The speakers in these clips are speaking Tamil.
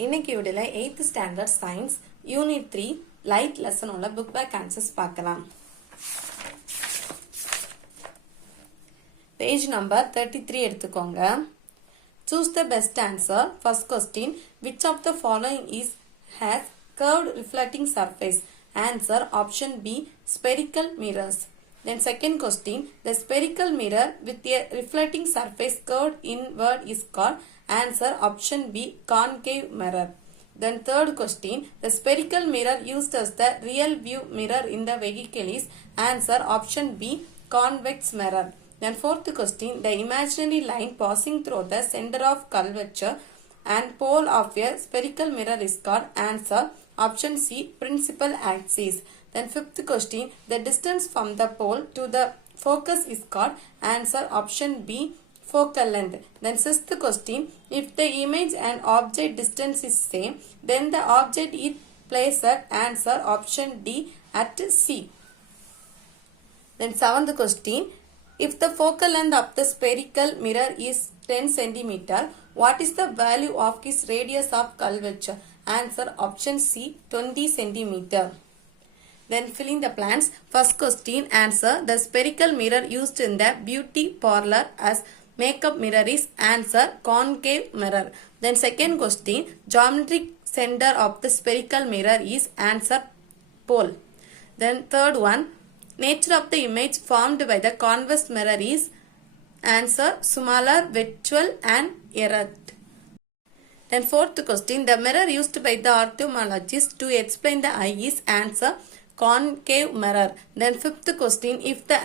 இன்னைக்கு வீடியோல 8th standard science unit 3 light லெசனோட புக் பேக் ஆன்சர்ஸ் பார்க்கலாம். பேஜ் நம்பர் 33 எடுத்துக்கோங்க. Choose the best answer. First question, which of the following has curved reflecting surface? Answer option B, spherical mirrors. Then second question, the spherical mirror with a reflecting surface curved inward is called. Answer option B, concave mirror. Then third question, the spherical mirror used as the real view mirror in the vehicle is. Answer option B, convex mirror. Then fourth question, the imaginary line passing through the center of curvature and pole of a spherical mirror is called. Answer option C, principal axis. Then fifth question, the distance from the pole to the focus is called. Answer option B, focal length. Then sixth question, if the image and object distance is same, then the object is placed at. Answer option D, at C. Then seventh question, if the focal length of the spherical mirror is 10 cm, what is the value of its radius of curvature? Answer option C, 20 cm. Then fill in the blanks. First question, answer, the spherical mirror used in the beauty parlor as makeup mirror is. Answer concave mirror. Then second question, geometric center of the spherical mirror is. Answer pole. Then third one, nature of the image formed by the convex mirror is. Answer smaller, virtual and erect. Then fourth question, the mirror used by the ophthalmologist to explain the eye is. Answer concave mirror. Then fifth question, if the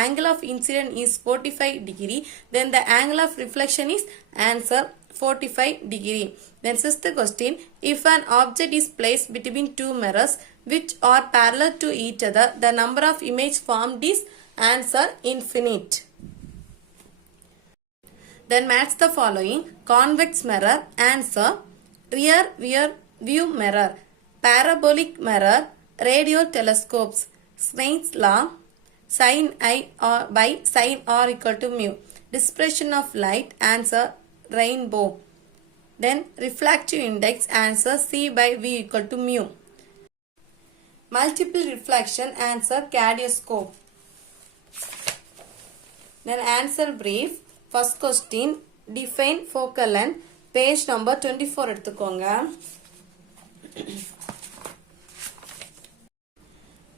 angle of incidence is 45 degree, then the angle of reflection is. Answer 45 degree. Then sixth question, if an object is placed between two mirrors which are parallel to each other, the number of image formed is. Answer infinite. Then match the following. Convex mirror. Answer rear view mirror, parabolic mirror, radio telescopes, Snell's law, sin I by sin R equal to mu, dispersion of light. Answer rainbow. Then refractive index. Answer C by V equal to mu. Multiple reflection. Answer kaleidoscope. Then answer brief. First question, define focal length. Page number 24 எடுத்துக்கோங்க.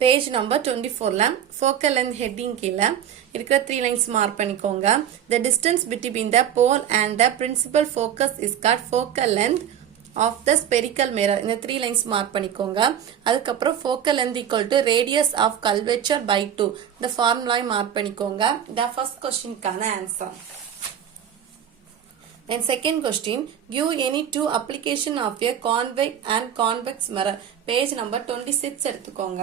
பேஜ் நம்பர் 24ல focal length heading கீழே இருக்கிற 3 lines mark பண்ணிக்கோங்க. The distance between the pole and the principal focus is called focal length of the spherical mirror. இந்த 3 lines mark பண்ணிக்கோங்க. அதுக்கப்புறம் focal length equal to radius of curvature by 2. இந்த formula mark பண்ணிக்கோங்க. The first question கான answer. Then second question, give any two application of a convex and convex mirror. Page number 26 எடுத்துக்கோங்க.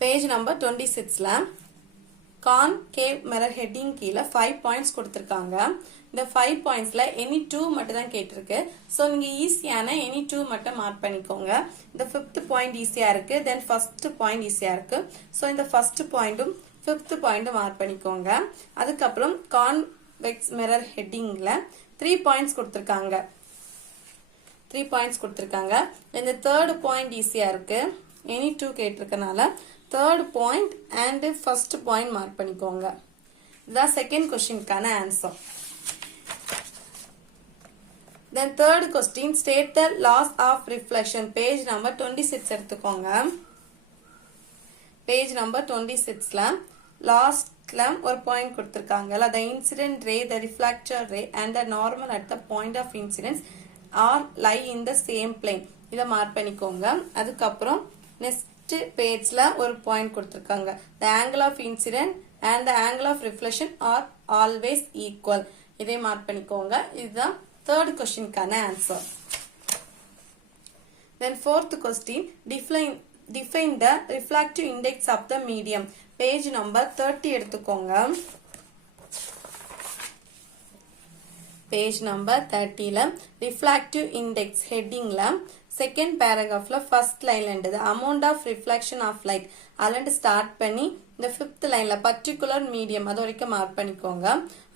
Page number 26ல concave mirror heading கீழே 5 points கொடுத்திருக்காங்க. இந்த 5 pointsல any two மட்டும் தான் கேட்டிருக்கு. ஸோ நீங்க ஈஸியான any two மட்டும் மார்க் பண்ணிக்கோங்க. இந்த 5th point ஈஸியா இருக்கு. தென் first point ஈஸியா இருக்கு. ஸோ இந்த first pointடும் 5th pointடும் மார்க் பண்ணிக்கோங்க. அதுக்கப்புறம் convex mirror headingல 3 points கொடுத்திருக்காங்க. 3 points கொடுத்திருக்காங்க. இந்த third point ஈஸியா இருக்கு. any two கேட்டிருக்கனால third point and first point mark பண்ணிக்கோங்க. இதுதான் second question கான answer. Then third question, state the laws of reflection. Page number 26 எடுத்துக்கோங்க. Page number 26ல lastல ஒரு point கொடுத்திருக்காங்கல, the incident ray, the reflector ray and the normal at the point of incidence are lie in the same plane. இத மார்க் பண்ணிக்கோங்க. அதுக்கப்புறம் next பேஜ்ல ஒரு பாயிண்ட் கொடுத்திருக்காங்க. The angle of incident and the angle of reflection are always equal. இதை மார்க் பண்ணிக்கோங்க. இதுதான் third question கான answer. Then fourth question, define the refractive index of the medium. Page number 30 எடுத்துக்கோங்க. Page number 30ல refractive index headingல second paragraphல first line the amount of reflection of light. அதுல ஸ்டார்ட் பண்ணி இந்த 5th லைன்ல பர்டிகுலர் மீடியம் அது வரைக்கும் மார்க் பண்ணிக்கோங்க.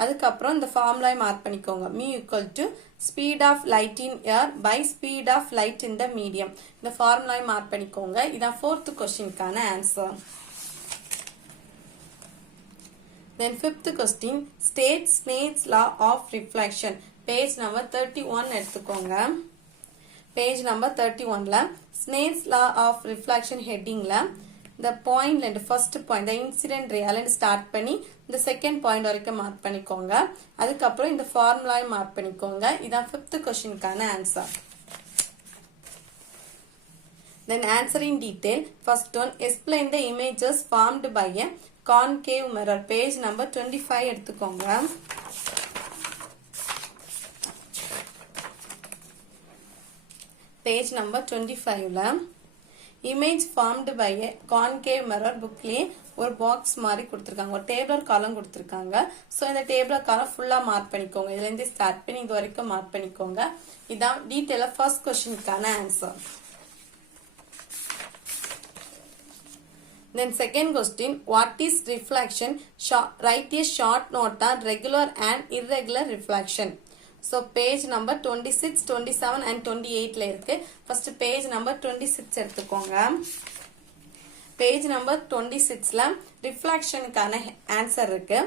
அதுக்கப்புறம் இந்த ஃபார்முலா மார்க் பண்ணிக்கோங்க. mu equal to speed of light in air by speed of light in the medium. இந்த ஃபார்முலா மார்க் பண்ணிக்கோங்க. இதான் 4th கொஸ்டினுக்கான answer. Then 5th question, state Snell's law of reflection. Page number 31 எடுத்துக்கோங்க. Page number 31ல Snell's law of reflection headingல the point and first point the incident ray அலண்ட் ஸ்டார்ட் பண்ணி இந்த செகண்ட் பாயிண்ட் வரைக்கும் மார்க் பண்ணிக்கோங்க. அதுக்கப்புறம் இந்த ஃபார்முலாவை மார்க் பண்ணிக்கோங்க. இதான் 5th கொஸ்டினுக்கான answer. Then answer in detail. First one, explain the images formed by a concave mirror. Page number 25 எடுத்துக்கோங்க. Page number 25ல image formed by a concave mirror bookலயே ஒரு பாக்ஸ் மாதிரி கொடுத்திருக்காங்க. ஒரு டேபிளர் காலம் கொடுத்திருக்காங்க. சோ இந்த டேபிளர் காலம் ஃபுல்லா மார்க் பண்ணிக்கோங்க. இதுல இருந்து ஸ்டார்ட் பண்ணி இது வரைக்கும் மார்க் பண்ணிக்கோங்க. இதான் டீடைலா ஃபர்ஸ்ட் क्वेश्चनக்கான answer. Then second question, what is reflection? Write a short note on regular and irregular reflection. So page number 26, 27 and 28 ல இருக்கு. First page number 26 எடுத்துக்கோங்க. Page number 26ல reflectionக்கான ஆன்சர் இருக்கு.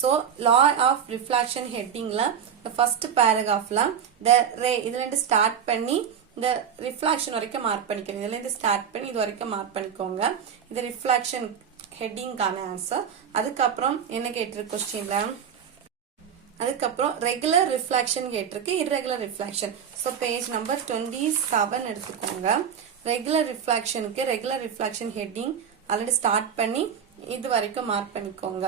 So law of reflection headingல the first paragraphல the ray இதுல இருந்து ஸ்டார்ட் பண்ணி இந்த ரிஃப்ளாக்ஷன் வரைக்கும் மார்க் பண்ணிக்கோங்க. இதுல இருந்து ஸ்டார்ட் பண்ணி இது வரைக்கும் மார்க் பண்ணிக்கோங்க. இது ரிஃப்ளாக்ஷன் ஹெட்டிங்கான ஆன்சர். அதுக்கப்புறம் என்ன கேட்டிருக்கு கொஸ்டின்ல, அதுக்கப்புறம் ரெகுலர் ரிஃப்ளாக்ஷன் கேட்டிருக்கு, irregular reflection. So page number 27 எடுத்துக்கோங்க. Regular reflection heading already start பண்ணி இது வரைக்கும் மார்க் பண்ணிக்கோங்க.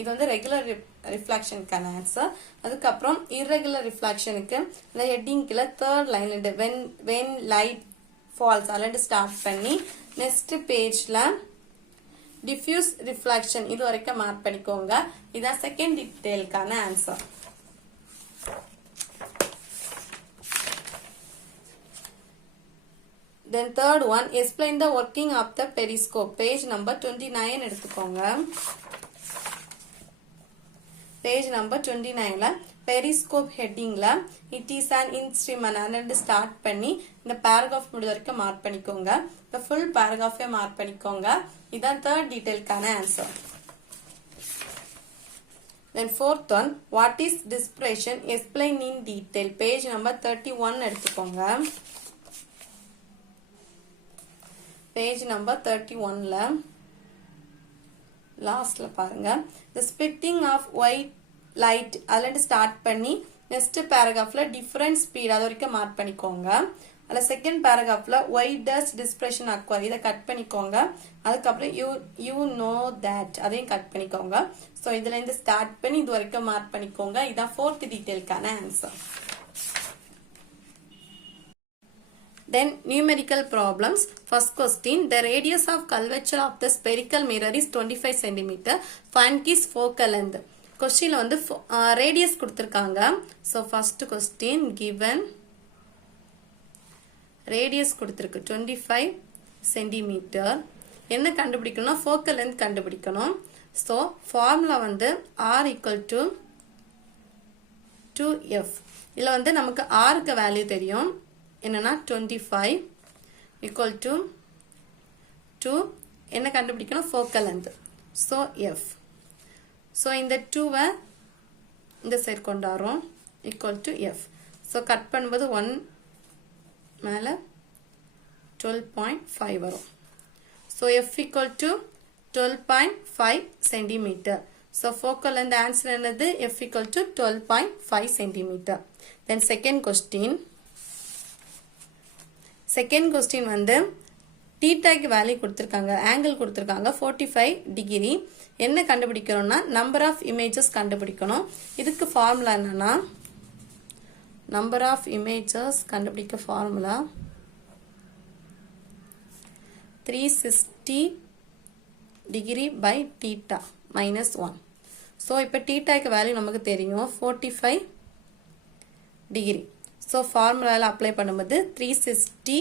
இது வந்து ரெகுலர் ரிஃப்ளாக்ஷனுக்கான ஆன்சர். அதுக்கப்புறம் இர்ரெகுலர் ரிஃப்ளாக்ஷனுக்கு இந்த ஹெட்டிங்ல தேர்ட் லைன்ல இருந்து when light falls already start பண்ணி நெக்ஸ்ட் பேஜ்ல டிஃப்யூஸ் ரிஃப்ளாக்ஷன் இது வரைக்கும் மார்க் பண்ணிக்கோங்க. இதான் செகண்ட் டீடைலுக்கான answer. Then third one, explain the working of the periscope. Page number 29 எடுத்துக்கோங்க. Page number 29ல periscope headingல it is an instrument and start பண்ணி இந்த paragraph முடிய வரைக்கும் மார்க் பண்ணிக்கோங்க. இந்த full paragraph மார்க் பண்ணிக்கோங்க. இதான் third detailக்கான answer. Then fourth one, what is dispersion? Explain in detail. Page number 31 எடுத்துக்கோங்க. Page number 31ல லாஸ்ட்ல பாருங்க the splitting of white light அதுல ஸ்டார்ட் பண்ணி நெக்ஸ்ட் பேராகிராஃப்ல டிஃபரண்ட் ஸ்பீட் அது வரைக்கும் மார்க் பண்ணிக்கோங்க. அதுல செகண்ட் பேராகிராஃப்ல white does dispersion occur இத கட் பண்ணிக்கோங்க. அதுக்கப்புறம் you know that அதையும் கட் பண்ணிக்கோங்க. சோ இதுல இருந்து ஸ்டார்ட் பண்ணி இது வரைக்கும் மார்க் பண்ணிக்கோங்க. இதான் fourth டீடைலுக்கான answer. Then numerical problems. First question, the radius of curvature of the spherical mirror is 25 cm. Find its focal length. Question வந்து radius கொடுத்திருக்காங்க. So first question given radius கொடுத்திருக்கு 25 cm. என்ன கண்டுபிடிக்கணும்? focal length கண்டுபிடிக்கணும். So formula வந்து r equal to 2f. இதுல வந்து நமக்கு r க்கு வேல்யூ தெரியும். என்னன்னா 25 equal to 2 என்ன கண்டுபிடிக்கணும்? focal length. So f. So இந்த 2 இந்த சைடு கொண்டு வரோம் equal to f. So cut பண்ணும்போது 1 மேல 12.5 வரும். So f equal to 12.5 cm. So focal length answer என்னது? f equal to 12.5 cm. Then second question. Second question வந்து தீட்டாக்கு வேல்யூ கொடுத்திருக்காங்க, ஆங்கிள் கொடுத்திருக்காங்க 45 டிகிரி. என்ன கண்டுபிடிக்கணும்னா நம்பர் ஆஃப் இமேஜஸ் கண்டுபிடிக்கணும். இதுக்கு ஃபார்முலா என்னன்னா நம்பர் ஆஃப் இமேஜஸ் கண்டுபிடிக்க formula 360 degree by theta minus 1. So இப்போ தீட்டாக்கு வேல்யூ நமக்கு தெரியும் 45 டிகிரி. ஸோ ஃபார்முலாவில் அப்ளை பண்ணும்போது 360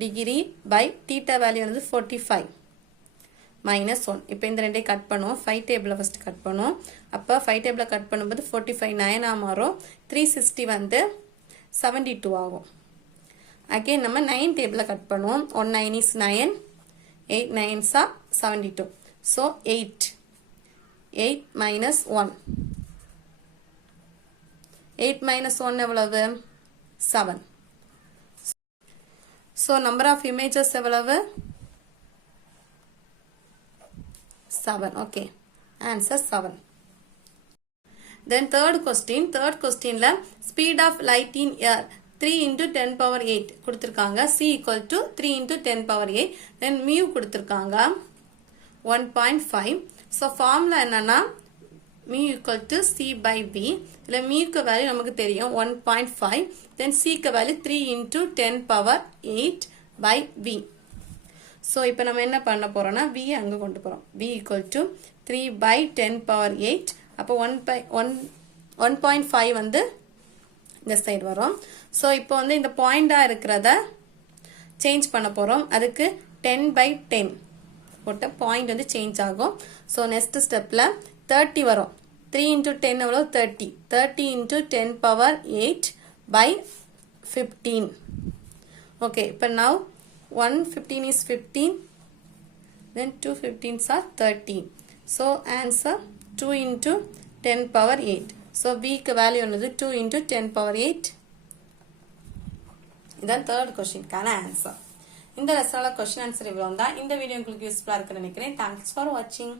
டிகிரி பை தீட்டா வேல்யூ வந்து 45. minus 1. இப்போ இந்த ரெண்டே கட் பண்ணுவோம். 5 டேபிளை ஃபர்ஸ்ட் கட் பண்ணுவோம். அப்போ 5 டேபிளை கட் பண்ணும்போது 45 9 மாறும். 360 வந்து 72 ஆகும். அகைன் நம்ம 9 டேபிளை கட் பண்ணுவோம். 1 9 is 9. 8 9s are 72. So 8. 8 minus 1. 8 minus 1 எவ்வளவு? 7. So number of images எவ்வளவு? 7. Okay. Answer 7. Then third question. Third questionல speed of light in air 3 into 10 power 8 கொடுத்திருக்காங்க. C equal to 3 into 10 power 8. Then mu கொடுத்திருக்காங்க 1.5. So formula என்னன்னா mu equal to C by V. இல்ல muக்கு வேல்யூ நமக்கு தெரியும் 1.5. Then Cக்கு value 3 into 10 power 8 by V. So இப்போ நம்ம என்ன பண்ண போறோம்னா V அங்க கொண்டு போறோம். V equal to 3 by 10 power 8. அப்போ 1.5 வந்து இந்த சைடு வரும். ஸோ இப்போ வந்து இந்த பாயிண்டா இருக்கிறத சேஞ்ச் பண்ண போறோம். அதுக்கு 10 by 10 போட்ட பாயிண்ட் வந்து சேஞ்ச் ஆகும். ஸோ நெக்ஸ்ட் ஸ்டெப்ல 30 வரும். 3 into 10 எவ்வளோ 30. 30 into 10 power 8 by 15. Okay, இப்போ now 115 is 15. Then 2 15s are 30. So answer 2 into 10 power 8. So V க்கு value என்னது 2 into 10 power 8. இதான் third question கான answer. இந்த லெசனோட question answer இவ்வளவு தான். இந்த வீடியோ உங்களுக்கு யூஸ்ஃபுல்லா இருக்குன்னு நினைக்கிறேன். Thanks for watching.